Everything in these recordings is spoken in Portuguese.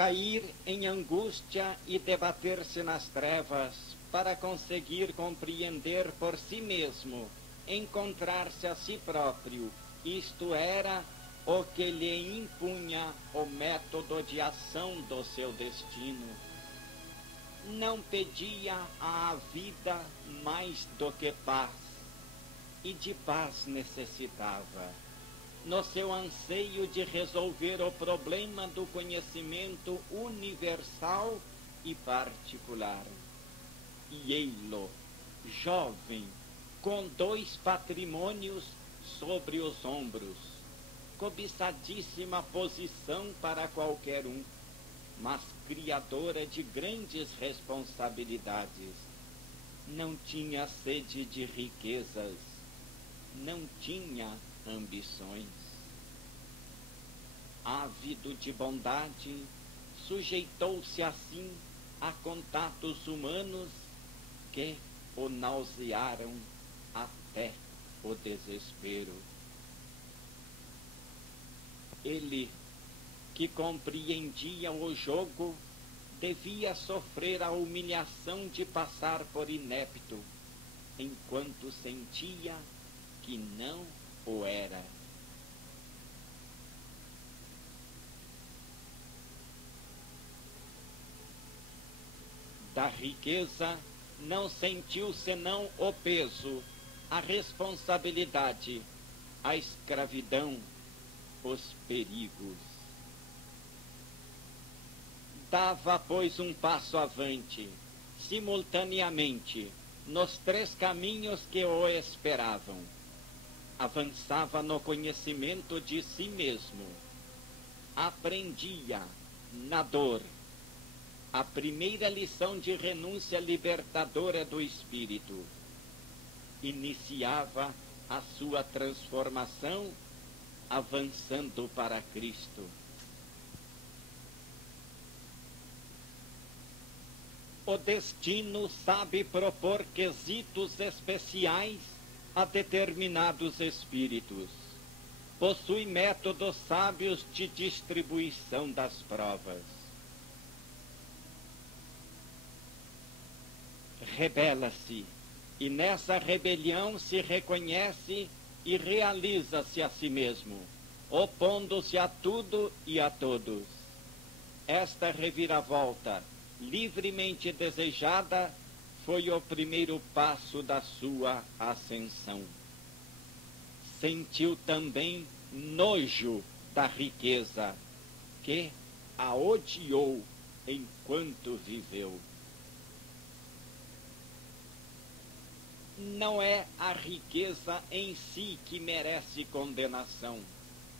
cair em angústia e debater-se nas trevas para conseguir compreender por si mesmo, encontrar-se a si próprio. Isto era o que lhe impunha o método de ação do seu destino. Não pedia à vida mais do que paz, e de paz necessitava, no seu anseio de resolver o problema do conhecimento universal e particular. E ei-lo, jovem, com 2 patrimônios sobre os ombros, cobiçadíssima posição para qualquer um, mas criadora de grandes responsabilidades. Não tinha sede de riquezas, não tinha ambições. Ávido de bondade, sujeitou-se assim a contatos humanos que o nausearam até o desespero. Ele, que compreendia o jogo, devia sofrer a humilhação de passar por inepto, enquanto sentia que não o era. Da riqueza não sentiu senão o peso, a responsabilidade, a escravidão, os perigos. Dava, pois, um passo avante, simultaneamente, nos 3 caminhos que o esperavam. Avançava no conhecimento de si mesmo. Aprendia, na dor, a primeira lição de renúncia libertadora do espírito. Iniciava a sua transformação, avançando para Cristo. O destino sabe propor quesitos especiais a determinados espíritos. Possui métodos sábios de distribuição das provas. Rebela-se, e nessa rebelião se reconhece e realiza-se a si mesmo, opondo-se a tudo e a todos. Esta reviravolta, livremente desejada, foi o primeiro passo da sua ascensão. Sentiu também nojo da riqueza, que a odiou enquanto viveu. Não é a riqueza em si que merece condenação,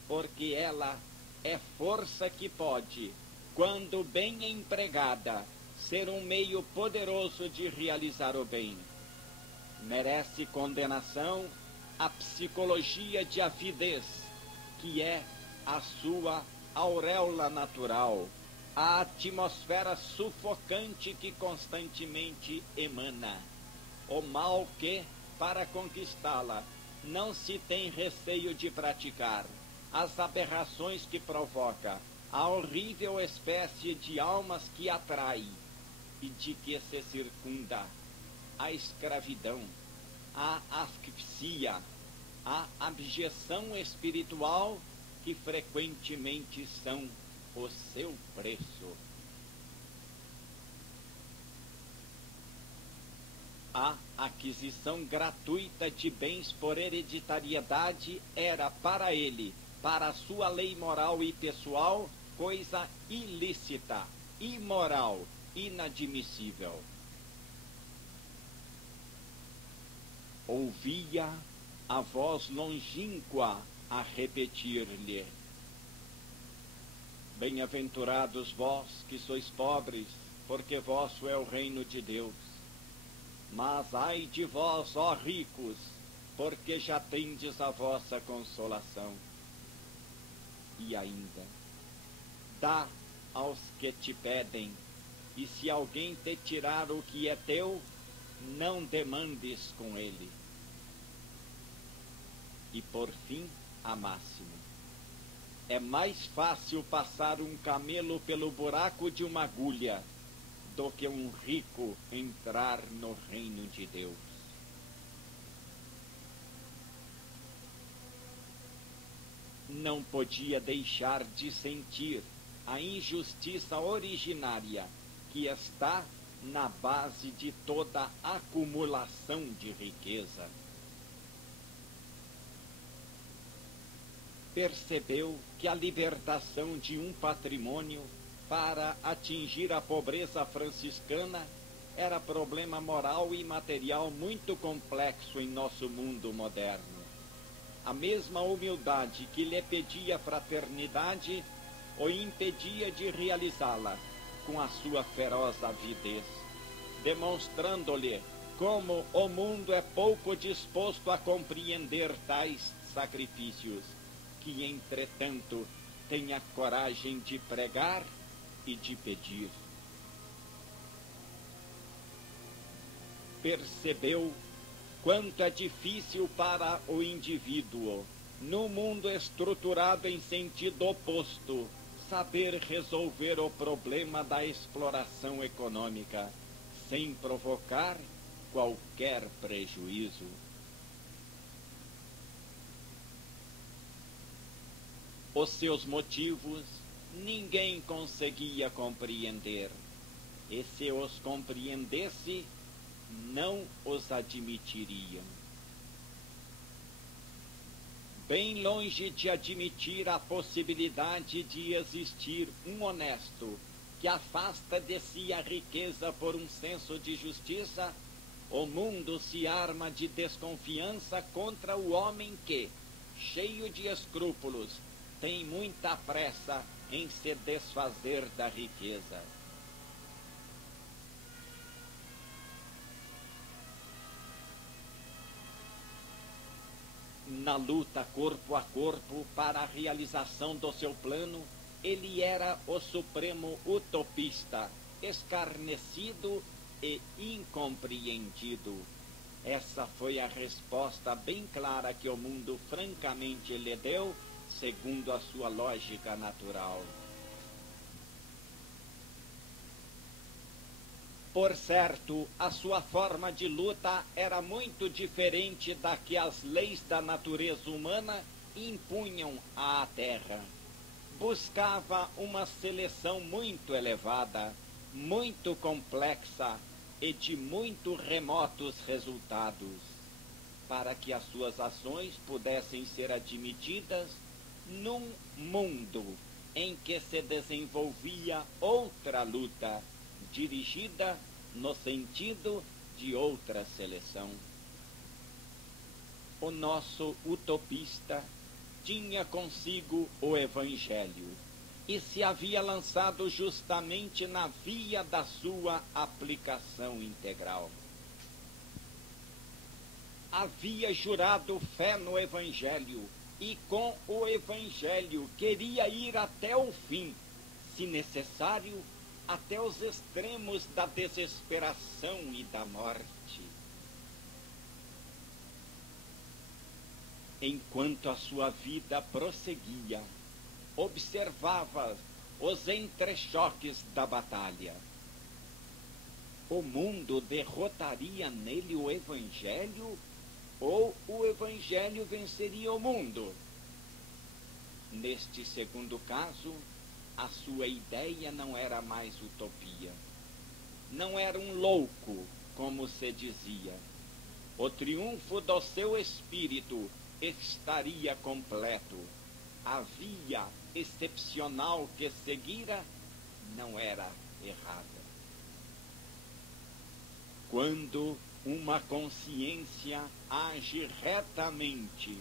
porque ela é força que pode, quando bem empregada, ser um meio poderoso de realizar o bem. Merece condenação a psicologia de avidez, que é a sua auréola natural, a atmosfera sufocante que constantemente emana. O mal que, para conquistá-la, não se tem receio de praticar, as aberrações que provoca, a horrível espécie de almas que atrai e de que se circunda, a escravidão, a asfixia, a abjeção espiritual, que frequentemente são o seu preço. A aquisição gratuita de bens por hereditariedade era para ele, para a sua lei moral e pessoal, coisa ilícita, imoral, inadmissível. Ouvia a voz longínqua a repetir-lhe: bem-aventurados vós que sois pobres, porque vosso é o reino de Deus. Mas ai de vós, ó ricos, porque já tendes a vossa consolação. E ainda: dá aos que te pedem, e se alguém te tirar o que é teu, não demandes com ele. E por fim, a máxima: É mais fácil passar um camelo pelo buraco de uma agulha do que um rico entrar no reino de Deus. Não podia deixar de sentir a injustiça originária que está na base de toda acumulação de riqueza. Percebeu que a libertação de um patrimônio para atingir a pobreza franciscana era problema moral e material muito complexo em nosso mundo moderno. A mesma humildade que lhe pedia fraternidade o impedia de realizá-la com a sua feroz avidez, demonstrando-lhe como o mundo é pouco disposto a compreender tais sacrifícios, que, entretanto, tem a coragem de pregar e de pedir. Percebeu quanto é difícil para o indivíduo, no mundo estruturado em sentido oposto, saber resolver o problema da exploração econômica, sem provocar qualquer prejuízo. Os seus motivos ninguém conseguia compreender, e se os compreendesse, não os admitiriam. Bem longe de admitir a possibilidade de existir um honesto que afasta de si a riqueza por um senso de justiça, o mundo se arma de desconfiança contra o homem que, cheio de escrúpulos, tem muita pressa em se desfazer da riqueza. Na luta corpo a corpo para a realização do seu plano, ele era o supremo utopista, escarnecido e incompreendido. Essa foi a resposta bem clara que o mundo francamente lhe deu, segundo a sua lógica natural. Por certo, a sua forma de luta era muito diferente da que as leis da natureza humana impunham à terra. Buscava uma seleção muito elevada, muito complexa e de muito remotos resultados, para que as suas ações pudessem ser admitidas num mundo em que se desenvolvia outra luta, dirigida no sentido de outra seleção. O nosso utopista tinha consigo o Evangelho e se havia lançado justamente na via da sua aplicação integral. Havia jurado fé no Evangelho e com o Evangelho queria ir até o fim, se necessário, até os extremos da desesperação e da morte. Enquanto a sua vida prosseguia, observava os entrechoques da batalha. O mundo derrotaria nele o Evangelho ou o Evangelho venceria o mundo? Neste segundo caso, a sua ideia não era mais utopia. Não era um louco, como se dizia. O triunfo do seu espírito estaria completo. A via excepcional que seguira não era errada. Quando uma consciência age retamente,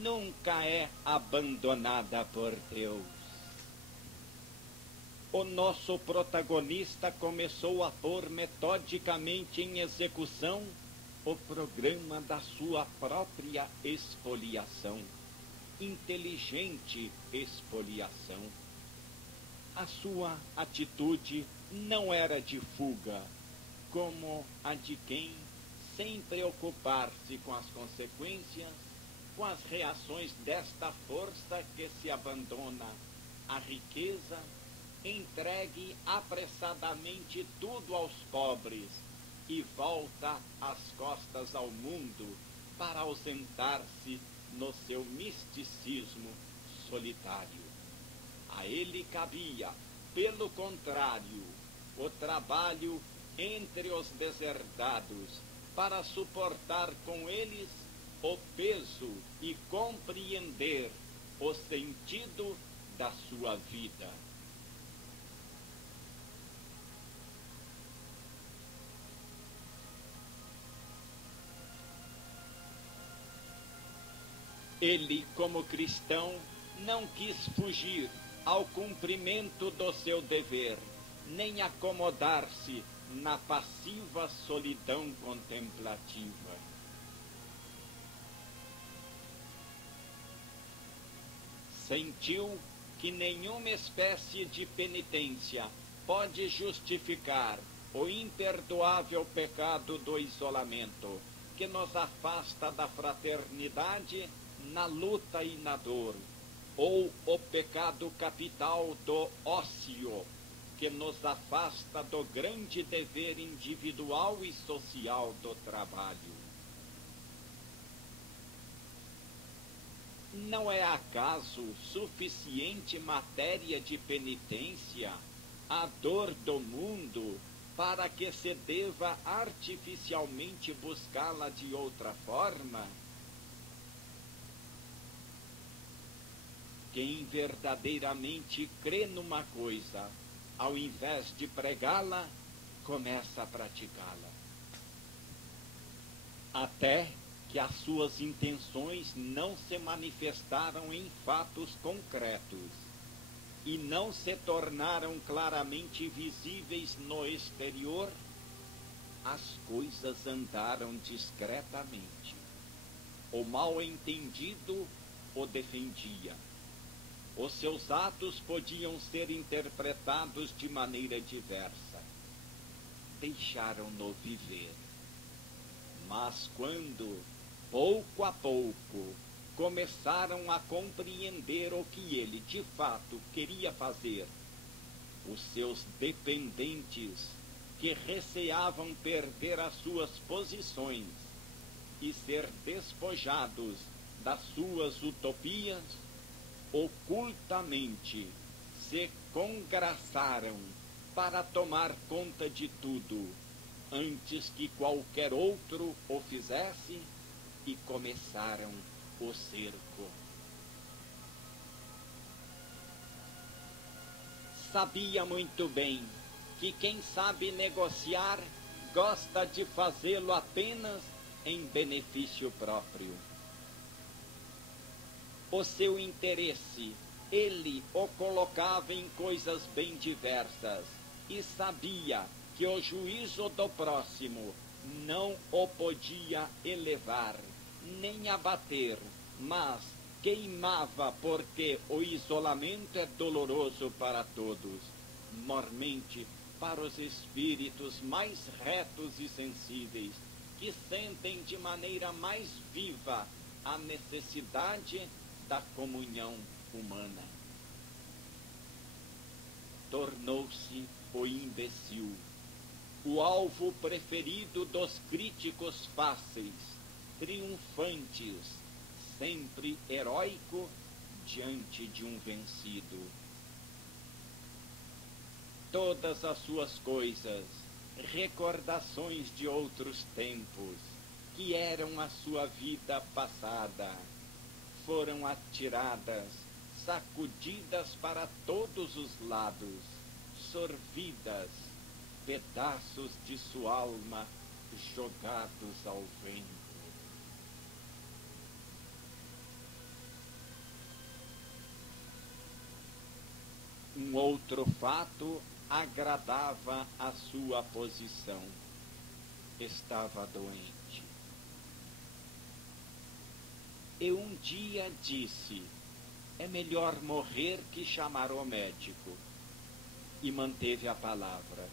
nunca é abandonada por Deus. O nosso protagonista começou a pôr metodicamente em execução o programa da sua própria expoliação, inteligente expoliação. A sua atitude não era de fuga, como a de quem, sem preocupar-se com as consequências, com as reações desta força que se abandona à riqueza, entregue apressadamente tudo aos pobres e volta as costas ao mundo para ausentar-se no seu misticismo solitário. A ele cabia, pelo contrário, o trabalho entre os deserdados, para suportar com eles o peso e compreender o sentido da sua vida. Ele, como cristão, não quis fugir ao cumprimento do seu dever, nem acomodar-se na passiva solidão contemplativa. Sentiu que nenhuma espécie de penitência pode justificar o imperdoável pecado do isolamento, que nos afasta da fraternidade na luta e na dor, ou o pecado capital do ócio, que nos afasta do grande dever individual e social do trabalho. Não é acaso suficiente matéria de penitência a dor do mundo para que se deva artificialmente buscá-la de outra forma? Quem verdadeiramente crê numa coisa, ao invés de pregá-la, começa a praticá-la. Até que as suas intenções não se manifestaram em fatos concretos e não se tornaram claramente visíveis no exterior, as coisas andaram discretamente. O mal-entendido o defendia. Os seus atos podiam ser interpretados de maneira diversa. Deixaram-no viver. Mas quando, pouco a pouco, começaram a compreender o que ele de fato queria fazer, os seus dependentes, que receavam perder as suas posições e ser despojados das suas utopias, ocultamente se congraçaram para tomar conta de tudo, antes que qualquer outro o fizesse, e começaram o cerco. Sabia muito bem que quem sabe negociar gosta de fazê-lo apenas em benefício próprio. O seu interesse, ele o colocava em coisas bem diversas, e sabia que o juízo do próximo não o podia elevar, nem abater, mas queimava, porque o isolamento é doloroso para todos, mormente para os espíritos mais retos e sensíveis, que sentem de maneira mais viva a necessidade da comunhão humana. Tornou-se o imbecil, o alvo preferido dos críticos fáceis, triunfantes, sempre heróico diante de um vencido. Todas as suas coisas, recordações de outros tempos, que eram a sua vida passada, foram atiradas, sacudidas para todos os lados, sorvidas, pedaços de sua alma jogados ao vento. Um outro fato agradava a sua posição. Estava doente. E um dia disse: é melhor morrer que chamar o médico. E manteve a palavra.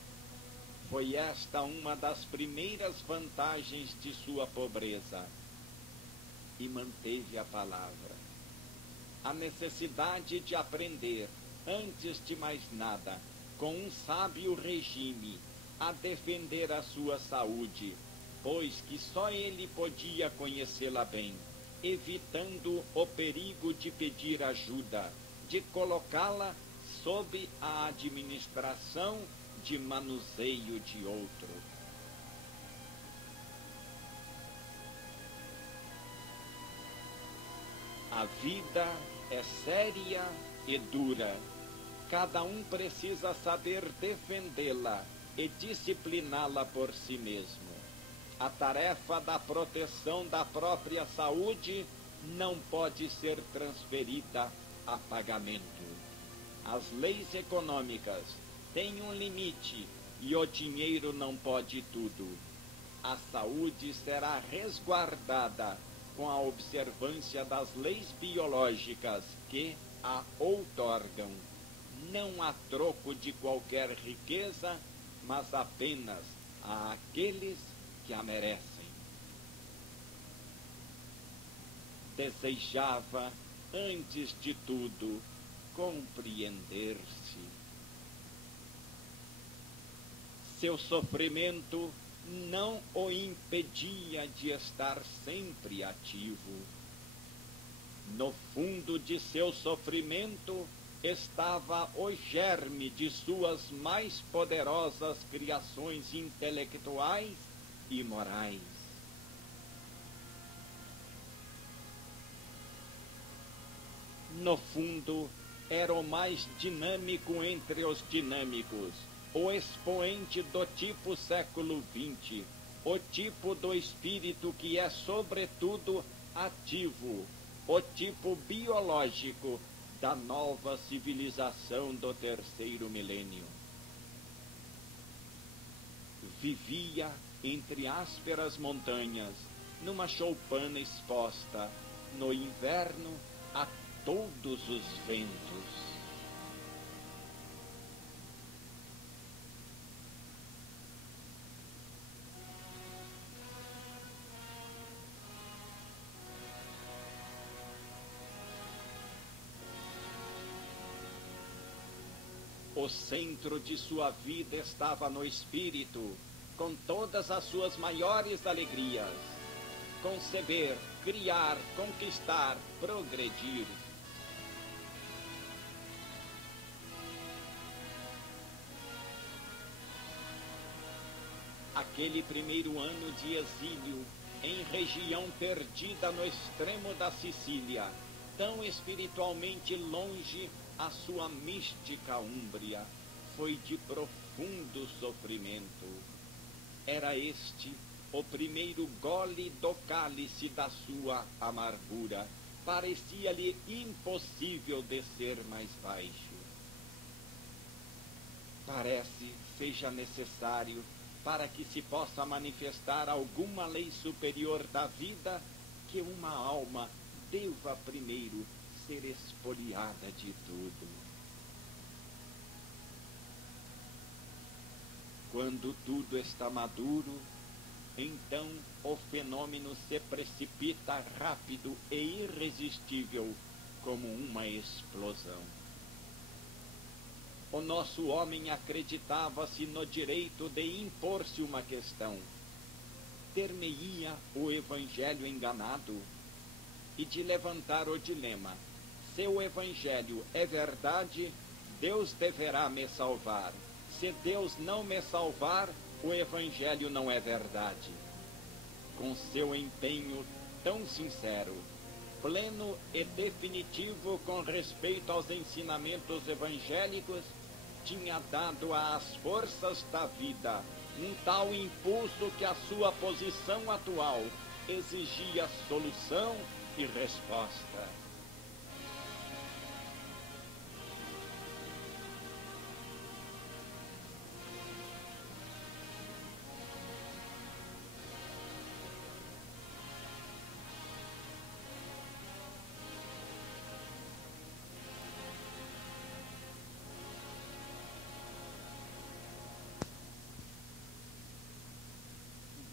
Foi esta uma das primeiras vantagens de sua pobreza. e manteve a palavra. A necessidade de aprender, antes de mais nada, com um sábio regime, a defender a sua saúde, pois que só ele podia conhecê-la bem, evitando o perigo de pedir ajuda, de colocá-la sob a administração de manuseio de outro. A vida é séria e dura. Cada um precisa saber defendê-la e discipliná-la por si mesmo. A tarefa da proteção da própria saúde não pode ser transferida a pagamento. As leis econômicas têm um limite e o dinheiro não pode tudo. A saúde será resguardada com a observância das leis biológicas que a outorgam. Não há troco de qualquer riqueza, mas apenas àqueles que a merecem. Desejava, antes de tudo, compreender-se. Seu sofrimento não o impedia de estar sempre ativo. No fundo de seu sofrimento estava o germe de suas mais poderosas criações intelectuais e morais. No fundo, era o mais dinâmico entre os dinâmicos, o expoente do tipo século XX, o tipo do espírito que é, sobretudo, ativo, o tipo biológico da nova civilização do terceiro milênio. Vivia entre ásperas montanhas, numa choupana exposta, no inverno, a todos os ventos. O centro de sua vida estava no espírito, com todas as suas maiores alegrias. Conceber, criar, conquistar, progredir. Aquele primeiro ano de exílio, em região perdida no extremo da Sicília, tão espiritualmente longe a sua mística Úmbria, foi de profundo sofrimento. Era este o primeiro gole do cálice da sua amargura. Parecia-lhe impossível descer mais baixo. Parece seja necessário, para que se possa manifestar alguma lei superior da vida, que uma alma deva primeiro ser espoliada de tudo. Quando tudo está maduro, então o fenômeno se precipita rápido e irresistível como uma explosão. O nosso homem acreditava-se no direito de impor-se uma questão. Ter-me-ia o evangelho enganado? E de levantar o dilema: se o evangelho é verdade, Deus deverá me salvar. Se Deus não me salvar, o evangelho não é verdade. Com seu empenho tão sincero, pleno e definitivo com respeito aos ensinamentos evangélicos, tinha dado às forças da vida um tal impulso que a sua posição atual exigia solução e resposta.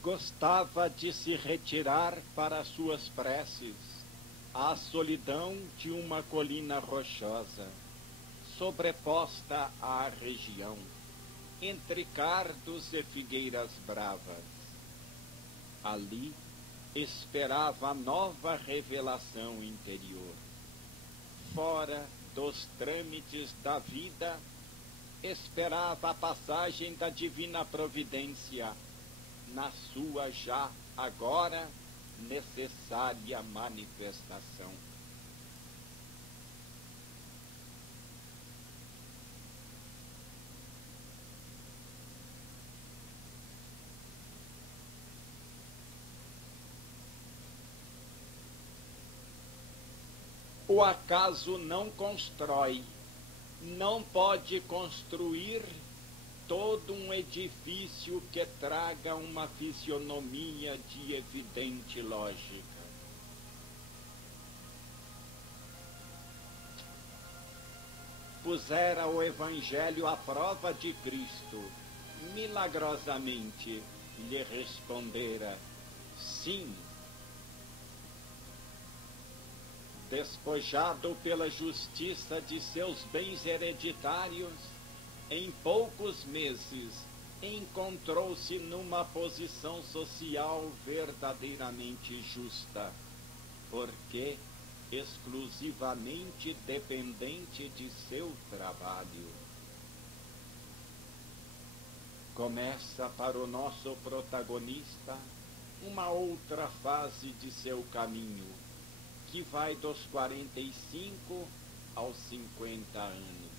Gostava de se retirar para suas preces à solidão de uma colina rochosa, sobreposta à região, entre cardos e figueiras bravas. Ali esperava a nova revelação interior. Fora dos trâmites da vida, esperava a passagem da divina providência na sua já agora necessária manifestação. O acaso não constrói, não pode construir todo um edifício que traga uma fisionomia de evidente lógica. Pusera o Evangelho à prova de Cristo, milagrosamente lhe respondera: sim. Despojado pela justiça de seus bens hereditários, em poucos meses encontrou-se numa posição social verdadeiramente justa, porque exclusivamente dependente de seu trabalho. Começa para o nosso protagonista uma outra fase de seu caminho, que vai dos 45 aos 50 anos.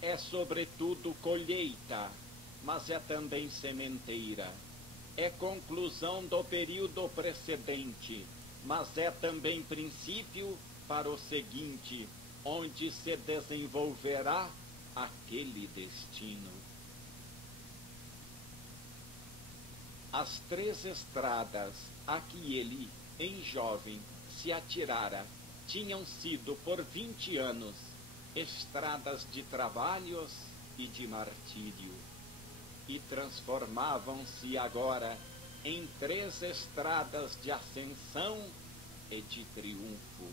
É sobretudo colheita, mas é também sementeira. É conclusão do período precedente, mas é também princípio para o seguinte, onde se desenvolverá aquele destino. As 3 estradas a que ele, em jovem, se atirara, tinham sido por 20 anos estradas de trabalhos e de martírio, e transformavam-se agora em 3 estradas de ascensão e de triunfo.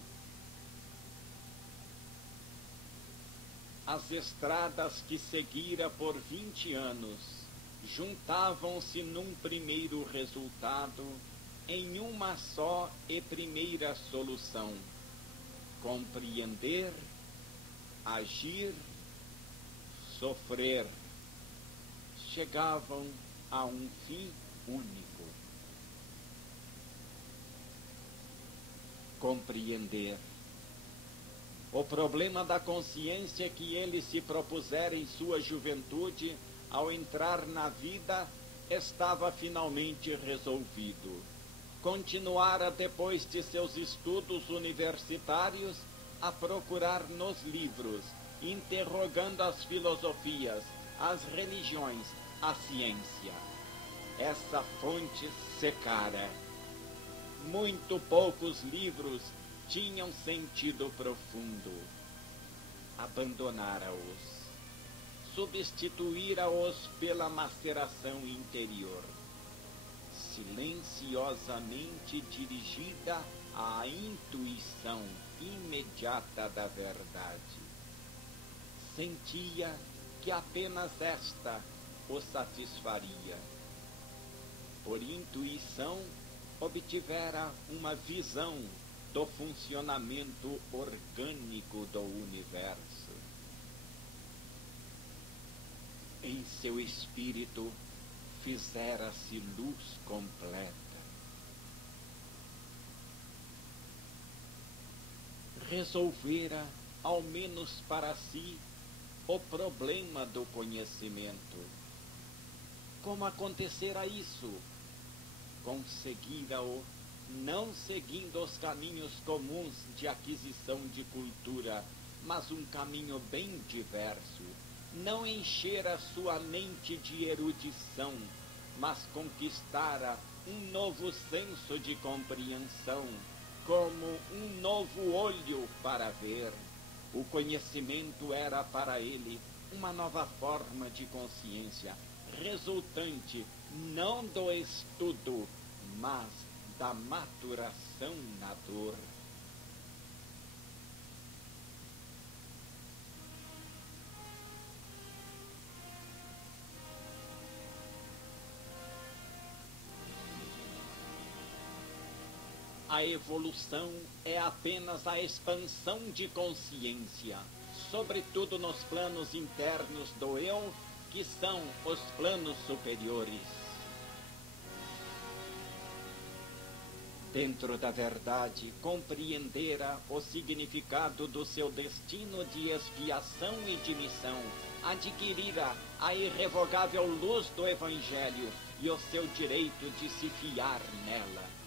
As estradas que seguira por 20 anos juntavam-se num primeiro resultado em uma só e primeira solução: compreender, agir, sofrer. Chegavam a um fim único: compreender. O problema da consciência que ele se propusera em sua juventude, ao entrar na vida, estava finalmente resolvido. Continuara, depois de seus estudos universitários, a procurar nos livros, interrogando as filosofias, as religiões, a ciência. Essa fonte secara. Muito poucos livros tinham sentido profundo. Abandonara-os. Substituíra-os pela maceração interior, silenciosamente dirigida à intuição imediata da verdade. Sentia que apenas esta o satisfaria. Por intuição, obtivera uma visão do funcionamento orgânico do universo. Em seu espírito fizera-se luz completa. Resolvera, ao menos para si, o problema do conhecimento. Como acontecera isso? Conseguira-o não seguindo os caminhos comuns de aquisição de cultura, mas um caminho bem diverso. Não enchera sua mente de erudição, mas conquistara um novo senso de compreensão, como um novo olho para ver, O conhecimento era para ele uma nova forma de consciência, resultante não do estudo, mas da maturação na dor. A evolução é apenas a expansão de consciência, sobretudo nos planos internos do eu, que são os planos superiores. Dentro da verdade, compreendera o significado do seu destino de expiação e de missão, adquirira a irrevogável luz do Evangelho e o seu direito de se fiar nela.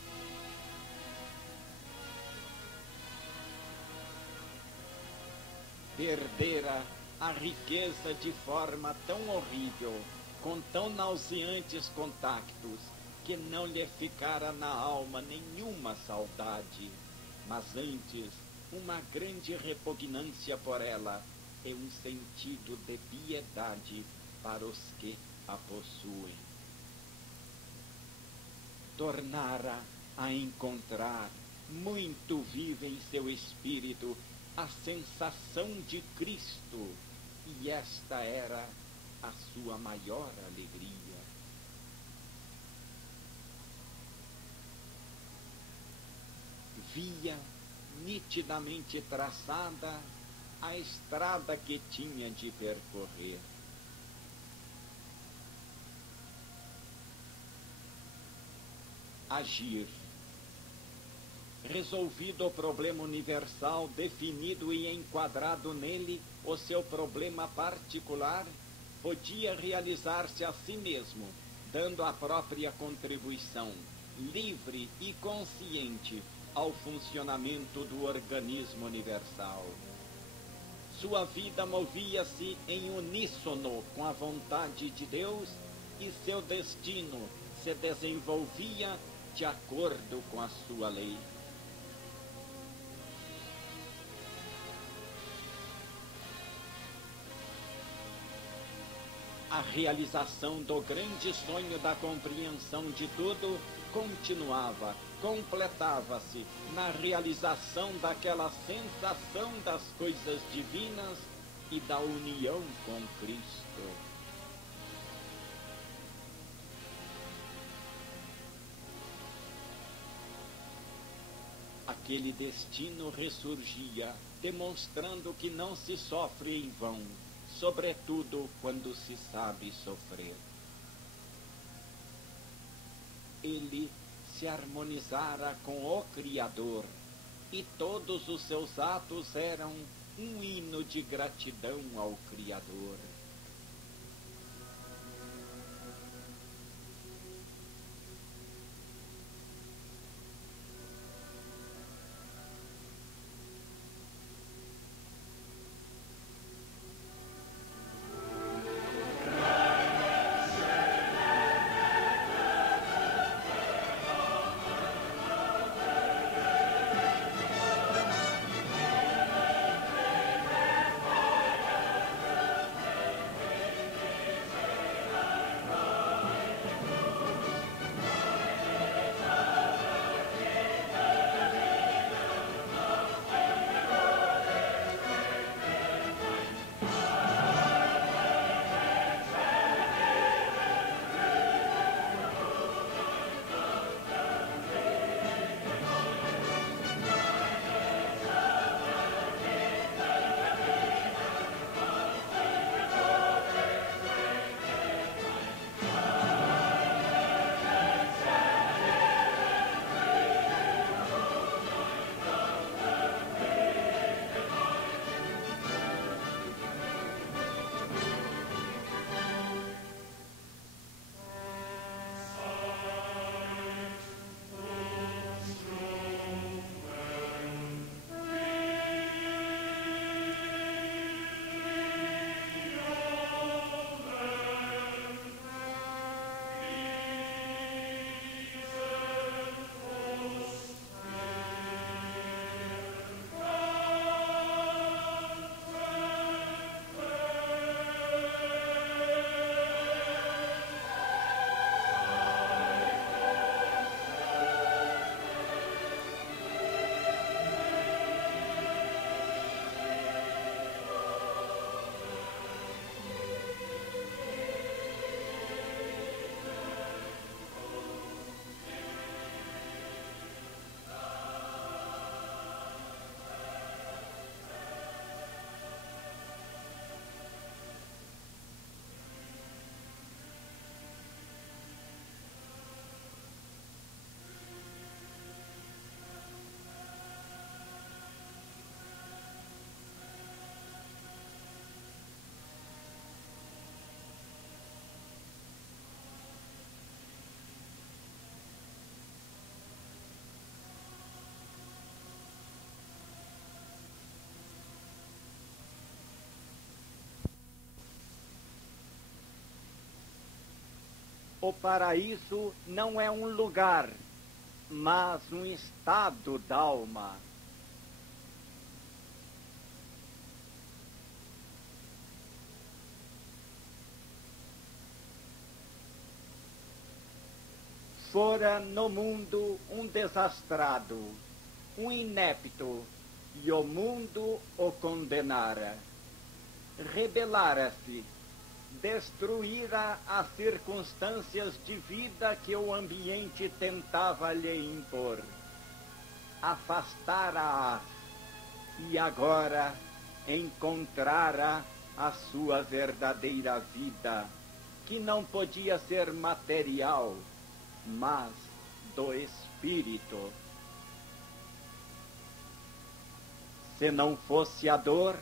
Perdera a riqueza de forma tão horrível, com tão nauseantes contactos, que não lhe ficara na alma nenhuma saudade, mas antes uma grande repugnância por ela e um sentido de piedade para os que a possuem. Tornara a encontrar, muito viva em seu espírito, a sensação de Cristo, e esta era a sua maior alegria. Via nitidamente traçada a estrada que tinha de percorrer. Agir. Resolvido o problema universal, definido e enquadrado nele o seu problema particular, podia realizar-se a si mesmo, dando a própria contribuição, livre e consciente, ao funcionamento do organismo universal. Sua vida movia-se em uníssono com a vontade de Deus e seu destino se desenvolvia de acordo com a sua lei. A realização do grande sonho da compreensão de tudo continuava, completava-se na realização daquela sensação das coisas divinas e da união com Cristo. Aquele destino ressurgia, demonstrando que não se sofre em vão, sobretudo quando se sabe sofrer. Ele se harmonizara com o Criador, e todos os seus atos eram um hino de gratidão ao Criador. O paraíso não é um lugar, mas um estado d'alma. Fora no mundo um desastrado, um inepto, e o mundo o condenara. Rebelara-se, destruíra as circunstâncias de vida que o ambiente tentava lhe impor. Afastara-as e agora encontrara a sua verdadeira vida, que não podia ser material, mas do espírito. Se não fosse a dor,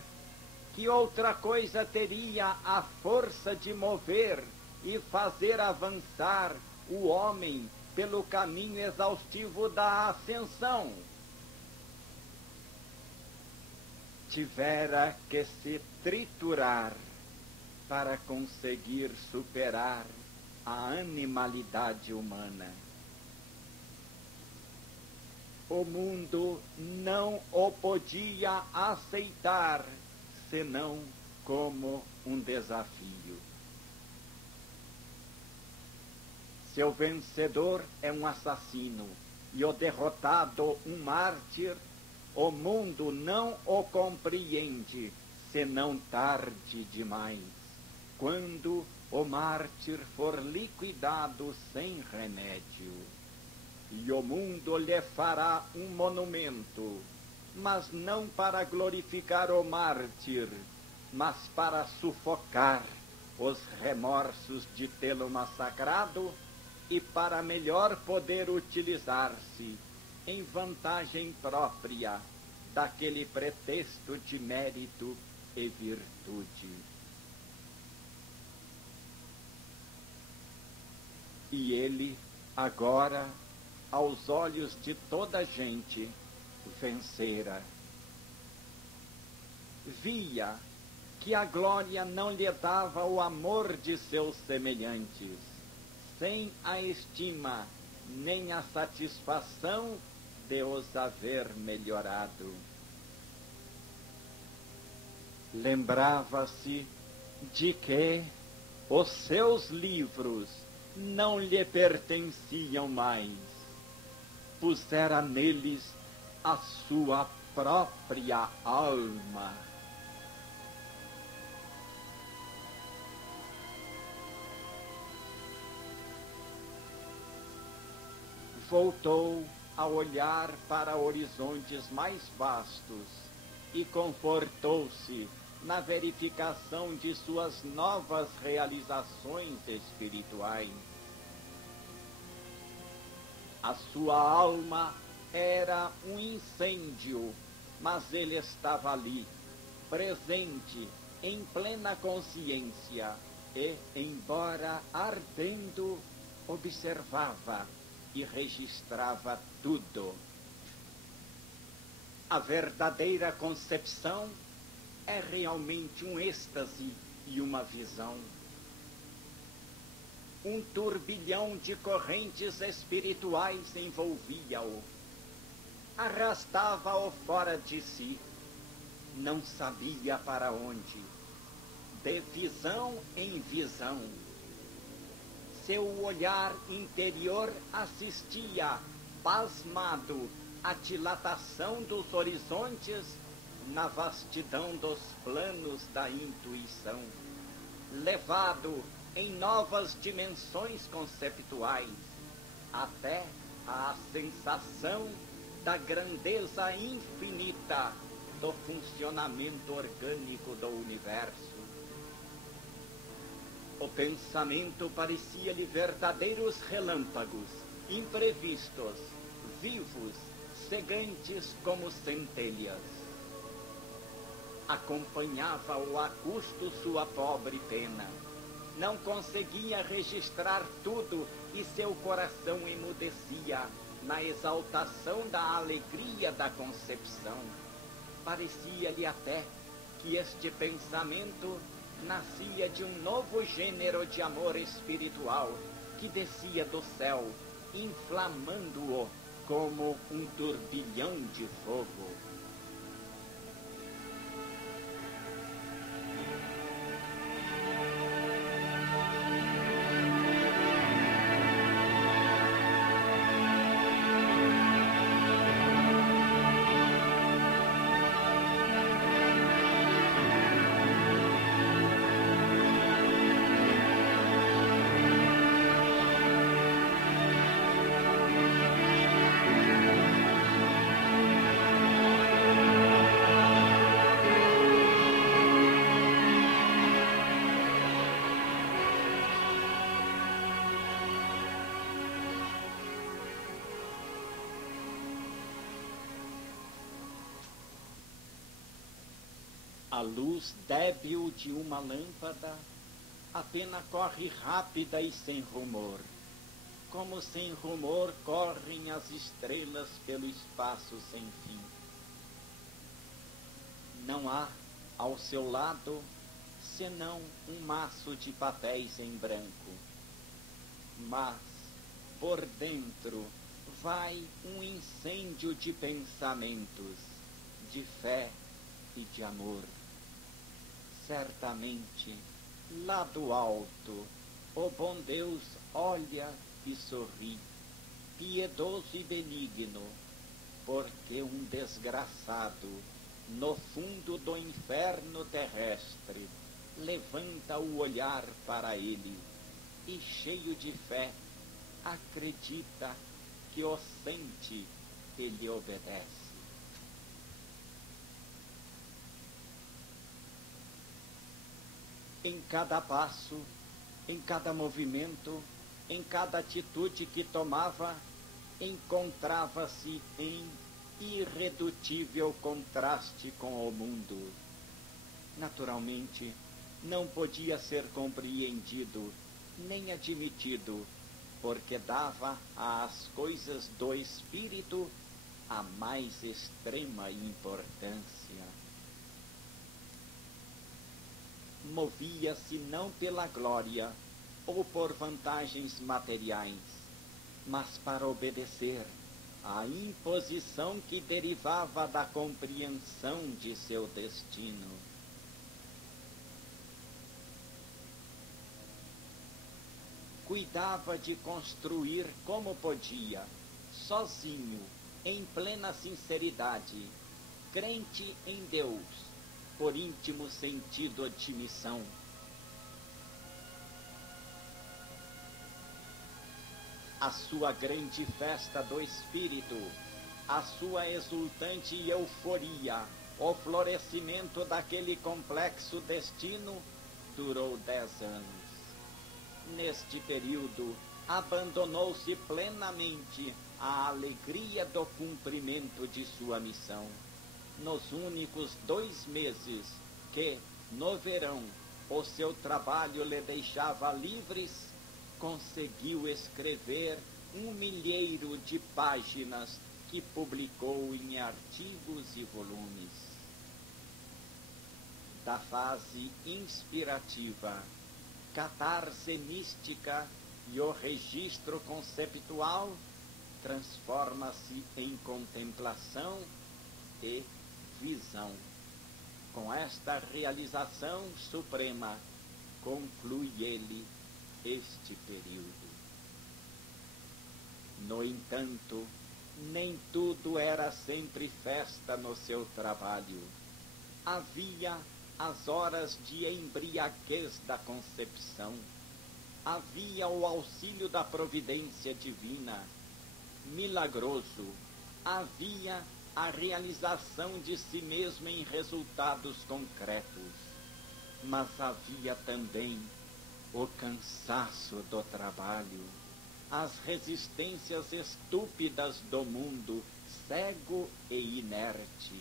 que outra coisa teria a força de mover e fazer avançar o homem pelo caminho exaustivo da ascensão? Tivera que se triturar para conseguir superar a animalidade humana. O mundo não o podia aceitar, senão como um desafio. Seu vencedor é um assassino e o derrotado um mártir. O mundo não o compreende, senão tarde demais, quando o mártir for liquidado sem remédio. E o mundo lhe fará um monumento, mas não para glorificar o mártir, mas para sufocar os remorsos de tê-lo massacrado e para melhor poder utilizar-se em vantagem própria daquele pretexto de mérito e virtude. E ele, agora, aos olhos de toda a gente, vencera. Via que a glória não lhe dava o amor de seus semelhantes, sem a estima nem a satisfação de os haver melhorado. Lembrava-se de que os seus livros não lhe pertenciam mais. Pusera neles a sua própria alma. Voltou a olhar para horizontes mais vastos e confortou-se na verificação de suas novas realizações espirituais. A sua alma era um incêndio, mas ele estava ali, presente, em plena consciência, e, embora ardendo, observava e registrava tudo. A verdadeira concepção é realmente um êxtase e uma visão. Um turbilhão de correntes espirituais envolvia-o, arrastava-o fora de si, não sabia para onde, de visão em visão. Seu olhar interior assistia, pasmado, à dilatação dos horizontes na vastidão dos planos da intuição, levado em novas dimensões conceptuais, até a sensação da grandeza infinita do funcionamento orgânico do universo. O pensamento parecia-lhe verdadeiros relâmpagos, imprevistos, vivos, cegantes como centelhas. Acompanhava-o a custo sua pobre pena. Não conseguia registrar tudo e seu coração emudecia na exaltação da alegria da concepção. Parecia-lhe até que este pensamento nascia de um novo gênero de amor espiritual que descia do céu, inflamando-o como um turbilhão de fogo. A luz débil de uma lâmpada apenas corre rápida e sem rumor, como sem rumor correm as estrelas pelo espaço sem fim. Não há ao seu lado senão um maço de papéis em branco, mas por dentro vai um incêndio de pensamentos, de fé e de amor. Certamente, lá do alto, o bom Deus olha e sorri, piedoso e benigno, porque um desgraçado, no fundo do inferno terrestre, levanta o olhar para ele e, cheio de fé, acredita que o sente e lhe obedece. Em cada passo, em cada movimento, em cada atitude que tomava, encontrava-se em irredutível contraste com o mundo. Naturalmente, não podia ser compreendido nem admitido, porque dava às coisas do espírito a mais extrema importância. Movia-se não pela glória ou por vantagens materiais, mas para obedecer à imposição que derivava da compreensão de seu destino. Cuidava de construir como podia, sozinho, em plena sinceridade, crente em Deus, por íntimo sentido de missão. A sua grande festa do espírito, a sua exultante euforia, o florescimento daquele complexo destino durou 10 anos. Neste período, abandonou-se plenamente à alegria do cumprimento de sua missão. Nos únicos 2 meses que, no verão, o seu trabalho lhe deixava livres, conseguiu escrever 1 milheiro de páginas que publicou em artigos e volumes. Da fase inspirativa, catarse mística e o registro conceptual, transforma-se em contemplação e visão. Com esta realização suprema, conclui ele este período. No entanto, nem tudo era sempre festa no seu trabalho. Havia as horas de embriaguez da concepção. Havia o auxílio da providência divina, milagroso. Havia a realização de si mesmo em resultados concretos. Mas havia também o cansaço do trabalho, as resistências estúpidas do mundo cego e inerte,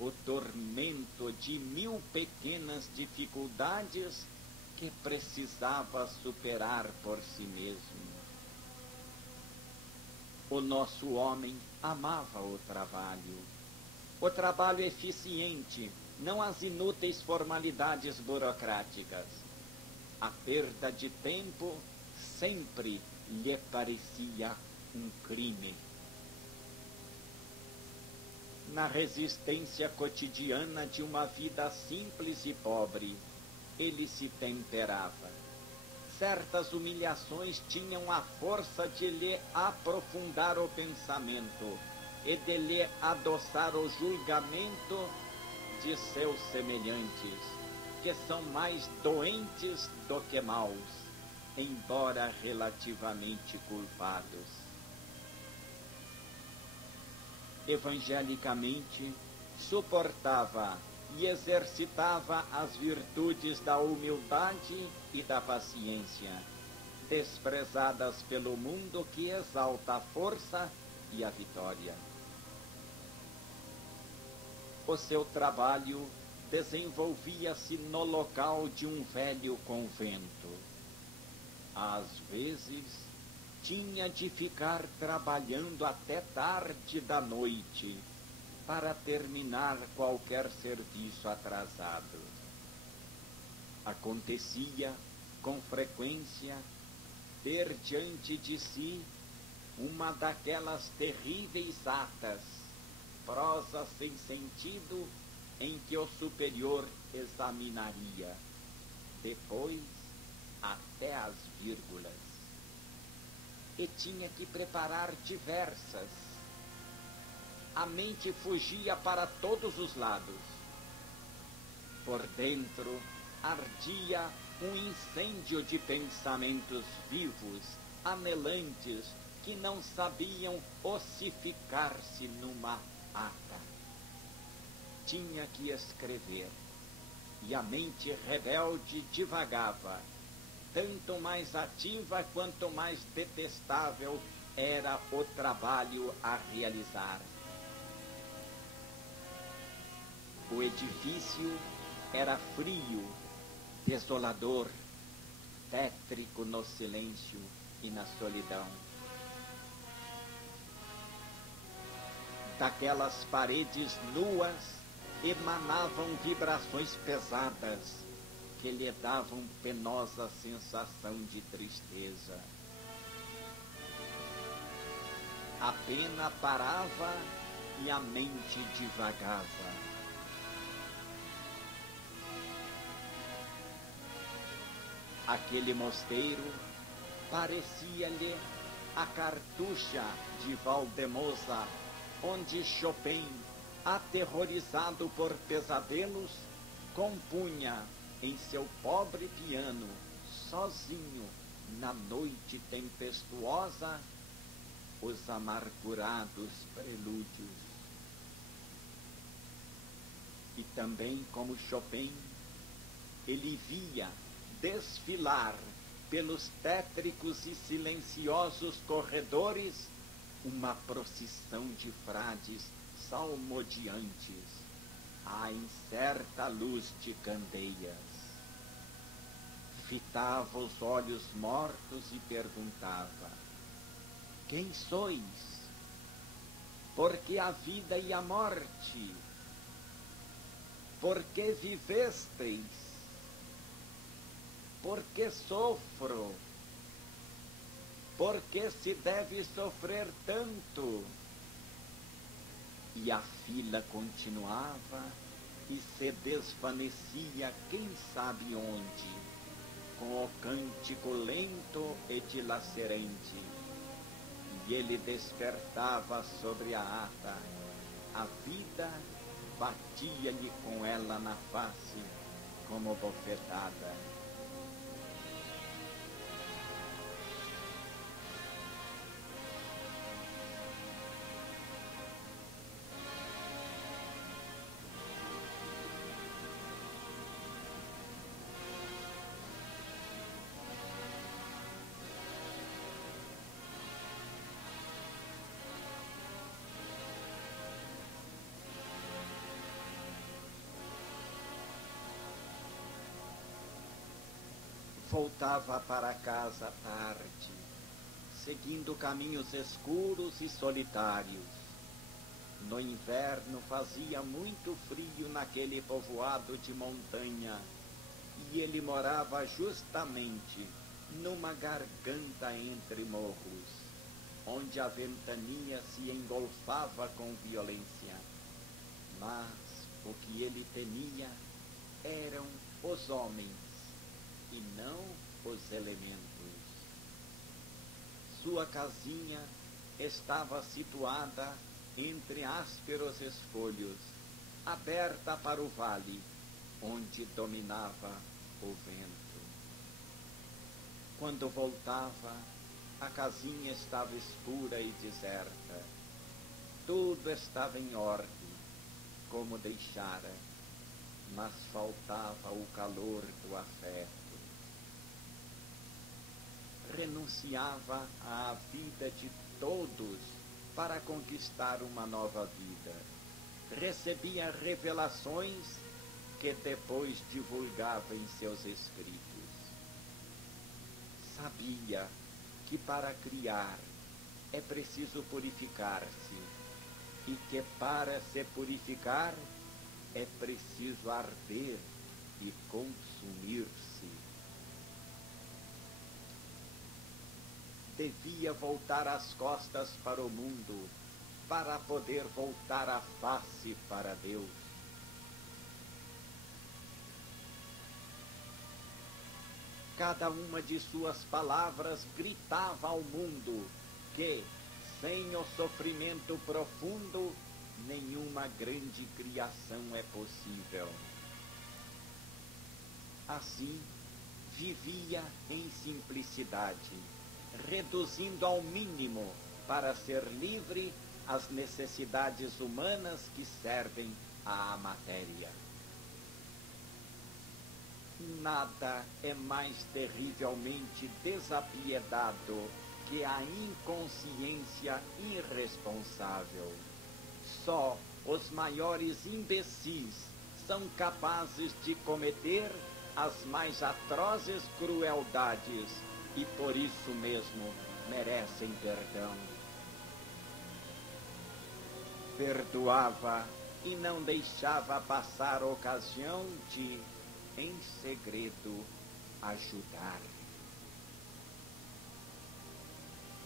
o tormento de 1000 pequenas dificuldades que precisava superar por si mesmo. O nosso homem amava o trabalho eficiente, não as inúteis formalidades burocráticas. A perda de tempo sempre lhe parecia um crime. Na resistência cotidiana de uma vida simples e pobre, ele se temperava. Certas humilhações tinham a força de lhe aprofundar o pensamento e de lhe adoçar o julgamento de seus semelhantes, que são mais doentes do que maus, embora relativamente culpados. Evangelicamente, suportava e exercitava as virtudes da humildade e da paciência, desprezadas pelo mundo que exalta a força e a vitória. O seu trabalho desenvolvia-se no local de um velho convento. Às vezes, tinha de ficar trabalhando até tarde da noite para terminar qualquer serviço atrasado. Acontecia, com frequência, ter diante de si uma daquelas terríveis atas, prosa sem sentido, em que o superior examinaria, depois até as vírgulas. E tinha que preparar diversas. A mente fugia para todos os lados. Por dentro ardia um incêndio de pensamentos vivos, anelantes, que não sabiam ossificar-se numa ata. Tinha que escrever, e a mente rebelde divagava, tanto mais ativa quanto mais detestável era o trabalho a realizar. O edifício era frio, desolador, tétrico no silêncio e na solidão. Daquelas paredes nuas emanavam vibrações pesadas que lhe davam penosa sensação de tristeza. A pena parava e a mente divagava. Aquele mosteiro parecia-lhe a cartucha de Valdemosa, onde Chopin, aterrorizado por pesadelos, compunha em seu pobre piano, sozinho, na noite tempestuosa, os amargurados prelúdios. E também, como Chopin, ele via desfilar pelos tétricos e silenciosos corredores uma procissão de frades salmodiantes à incerta luz de candeias. Fitava os olhos mortos e perguntava: quem sois? Por que a vida e a morte? Por que vivesteis? Por que sofro? Por que se deve sofrer tanto? E a fila continuava e se desvanecia quem sabe onde, com o cântico lento e dilacerante. E ele despertava sobre a ata, a vida batia-lhe com ela na face como bofetada. Voltava para casa tarde, seguindo caminhos escuros e solitários. No inverno fazia muito frio naquele povoado de montanha, e ele morava justamente numa garganta entre morros, onde a ventania se engolfava com violência. Mas o que ele temia eram os homens e não os elementos. Sua casinha estava situada entre ásperos esfolhos, aberta para o vale, onde dominava o vento. Quando voltava, a casinha estava escura e deserta. Tudo estava em ordem, como deixara, mas faltava o calor do afeto. Renunciava à vida de todos para conquistar uma nova vida. Recebia revelações que depois divulgava em seus escritos. Sabia que para criar é preciso purificar-se e que para se purificar é preciso arder e consumir-se. Devia voltar as costas para o mundo para poder voltar a face para Deus. Cada uma de suas palavras gritava ao mundo que, sem o sofrimento profundo, nenhuma grande criação é possível. Assim, vivia em simplicidade, reduzindo ao mínimo para ser livre as necessidades humanas que servem à matéria. Nada é mais terrivelmente desapiedado que a inconsciência irresponsável. Só os maiores imbecis são capazes de cometer as mais atrozes crueldades e por isso mesmo merecem perdão. Perdoava e não deixava passar a ocasião de, em segredo, ajudar.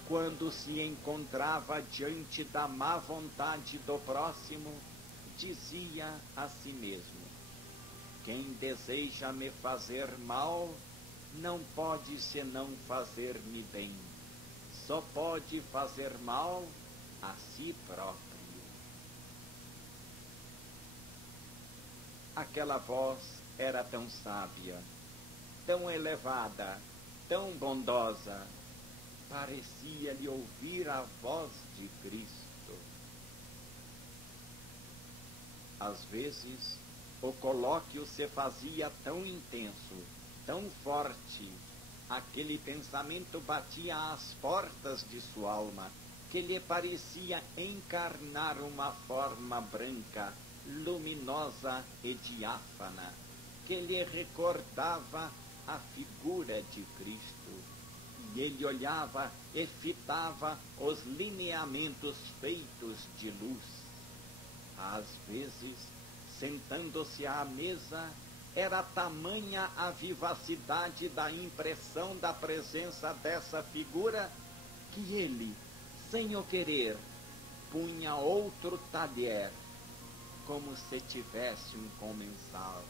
Quando se encontrava diante da má vontade do próximo, dizia a si mesmo: quem deseja me fazer mal, não pode senão fazer-me bem. Só pode fazer mal a si próprio. Aquela voz era tão sábia, tão elevada, tão bondosa, parecia-lhe ouvir a voz de Cristo. Às vezes, o colóquio se fazia tão intenso, tão forte, aquele pensamento batia às portas de sua alma, que lhe parecia encarnar uma forma branca, luminosa e diáfana, que lhe recordava a figura de Cristo. E ele olhava e fitava os lineamentos feitos de luz. Às vezes, sentando-se à mesa, era tamanha a vivacidade da impressão da presença dessa figura, que ele, sem o querer, punha outro talher, como se tivesse um comensal.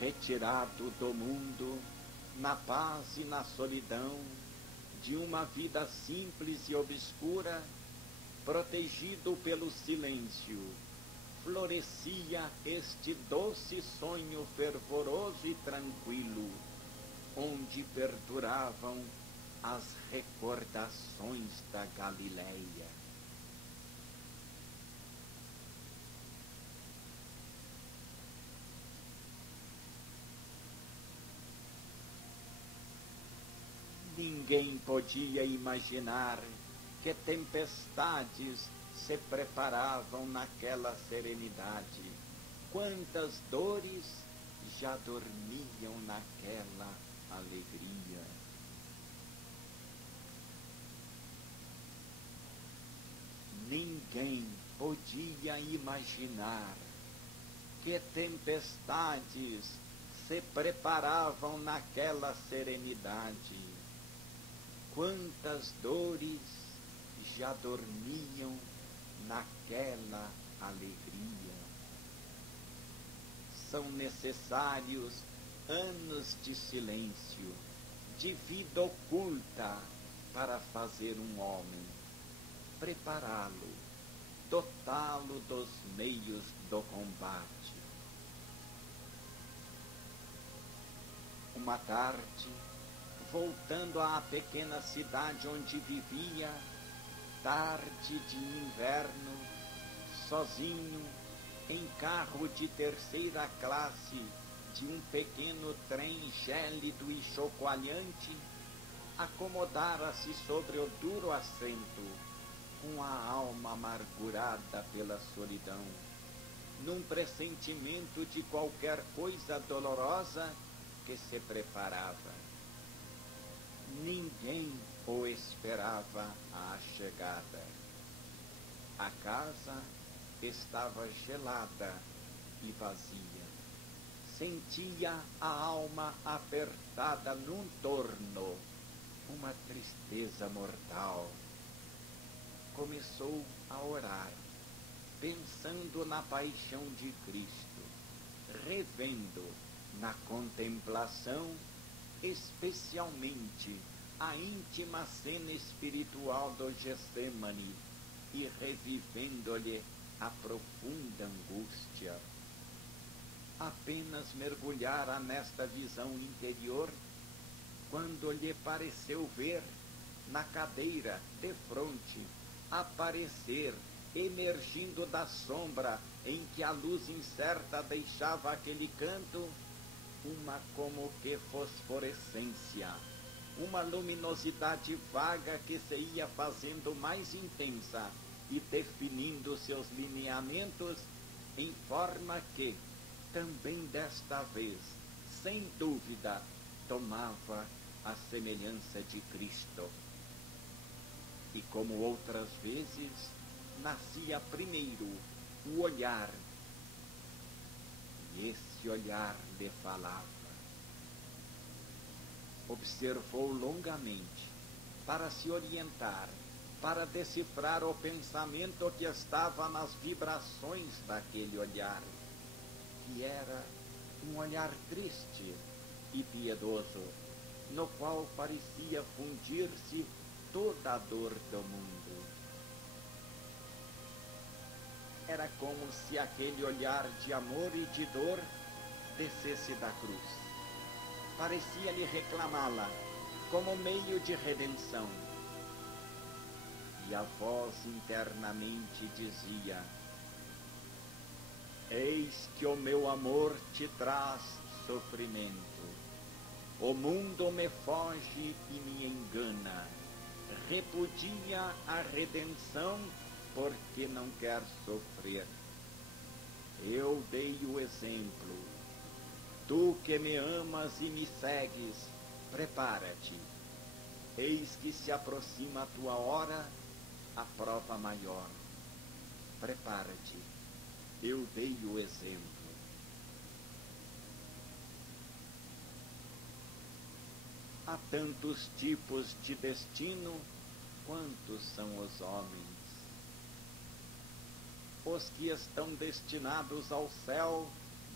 Retirado do mundo, na paz e na solidão, de uma vida simples e obscura, protegido pelo silêncio, florescia este doce sonho fervoroso e tranquilo, onde perduravam as recordações da Galileia. Ninguém podia imaginar que tempestades se preparavam naquela serenidade. Quantas dores já dormiam naquela alegria. Ninguém podia imaginar Que tempestades se preparavam naquela serenidade. Quantas dores já dormiam naquela alegria. São necessários anos de silêncio, de vida oculta, para fazer um homem, prepará-lo, dotá-lo dos meios do combate. Uma tarde, voltando à pequena cidade onde vivia, tarde de inverno, sozinho, em carro de terceira classe, de um pequeno trem gélido e chocoalhante, acomodara-se sobre o duro assento, com a alma amargurada pela solidão, num pressentimento de qualquer coisa dolorosa que se preparava. Ninguém o esperava à chegada. A casa estava gelada e vazia. Sentia a alma apertada num torno, uma tristeza mortal. Começou a orar, pensando na paixão de Cristo, revendo na contemplação, especialmente a íntima cena espiritual do Getsêmani e revivendo-lhe a profunda angústia. Apenas mergulhara nesta visão interior, quando lhe pareceu ver, na cadeira, de fronte, aparecer, emergindo da sombra em que a luz incerta deixava aquele canto, uma como que fosforescência, uma luminosidade vaga que se ia fazendo mais intensa e definindo seus lineamentos, em forma que, também desta vez, sem dúvida, tomava a semelhança de Cristo. E como outras vezes, nascia primeiro o olhar, e esse olhar lhe falava. Observou longamente, para se orientar, para decifrar o pensamento que estava nas vibrações daquele olhar, que era um olhar triste e piedoso, no qual parecia fundir-se toda a dor do mundo. Era como se aquele olhar de amor e de dor descesse da cruz. Parecia-lhe reclamá-la como meio de redenção. E a voz internamente dizia: eis que o meu amor te traz sofrimento. O mundo me foge e me engana. Repudia a redenção porque não quer sofrer. Eu dei o exemplo. Tu que me amas e me segues, prepara-te. Eis que se aproxima a tua hora, a prova maior. Prepara-te. Eu dei o exemplo. Há tantos tipos de destino, quantos são os homens? Os que estão destinados ao céu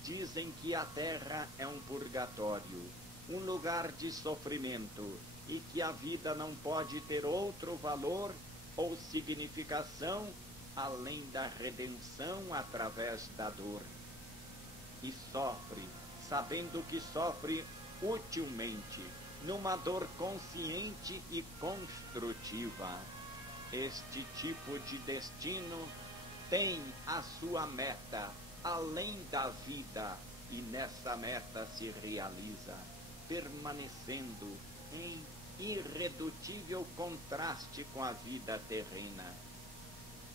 dizem que a terra é um purgatório, um lugar de sofrimento, e que a vida não pode ter outro valor ou significação além da redenção através da dor. E sofre, sabendo que sofre utilmente, numa dor consciente e construtiva. Este tipo de destino tem a sua meta além da vida, e nessa meta se realiza, permanecendo em irredutível contraste com a vida terrena.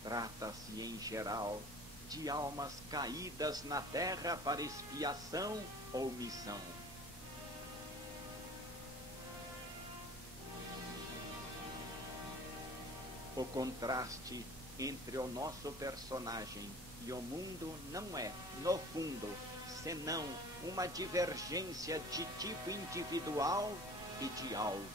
Trata-se, em geral, de almas caídas na terra para expiação ou missão. O contraste entre o nosso personagem E o mundo não é, no fundo, senão uma divergência de tipo individual e de alvo.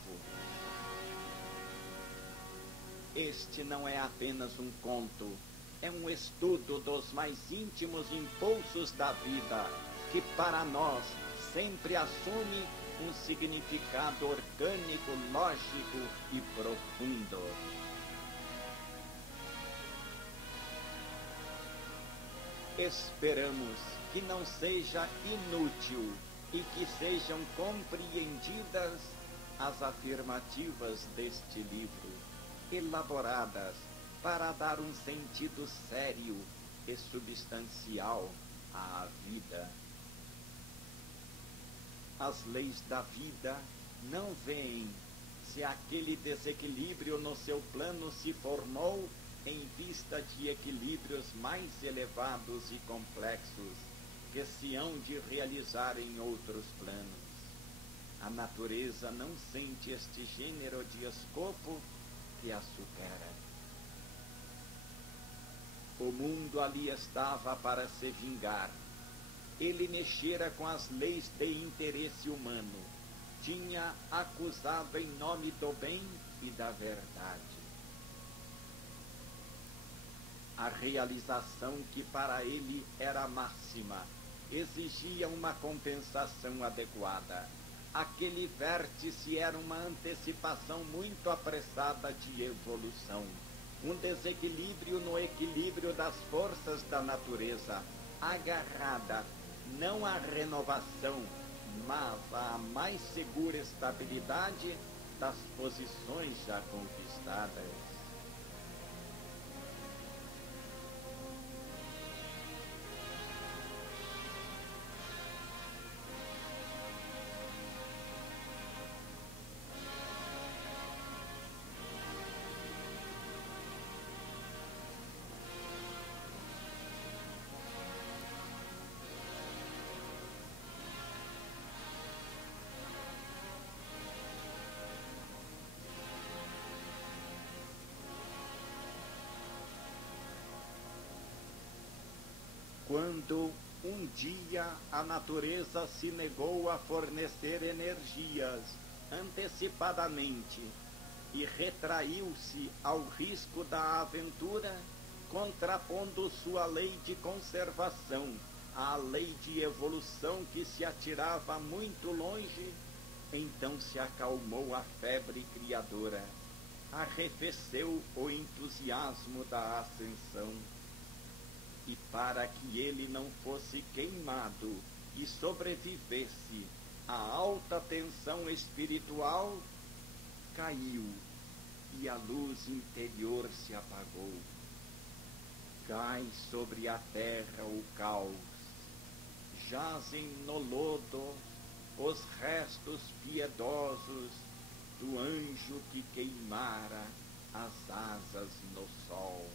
Este não é apenas um conto, é um estudo dos mais íntimos impulsos da vida, que para nós sempre assume um significado orgânico, lógico e profundo. Esperamos que não seja inútil e que sejam compreendidas as afirmativas deste livro, elaboradas para dar um sentido sério e substancial à vida. As leis da vida não veem se aquele desequilíbrio no seu plano se formou em vista de equilíbrios mais elevados e complexos que se hão de realizar em outros planos. A natureza não sente este gênero de escopo que a supera. O mundo ali estava para se vingar. Ele mexera com as leis de interesse humano. Tinha acusado em nome do bem e da verdade. A realização que para ele era máxima exigia uma compensação adequada. Aquele vértice era uma antecipação muito apressada de evolução, um desequilíbrio no equilíbrio das forças da natureza, agarrada não à renovação, mas à mais segura estabilidade das posições já conquistadas. Quando um dia a natureza se negou a fornecer energias antecipadamente e retraiu-se ao risco da aventura, contrapondo sua lei de conservação à lei de evolução que se atirava muito longe, então se acalmou a febre criadora, arrefeceu o entusiasmo da ascensão. E para que ele não fosse queimado e sobrevivesse à alta tensão espiritual, caiu e a luz interior se apagou. Cai sobre a terra o caos, jazem no lodo os restos piedosos do anjo que queimara as asas no sol.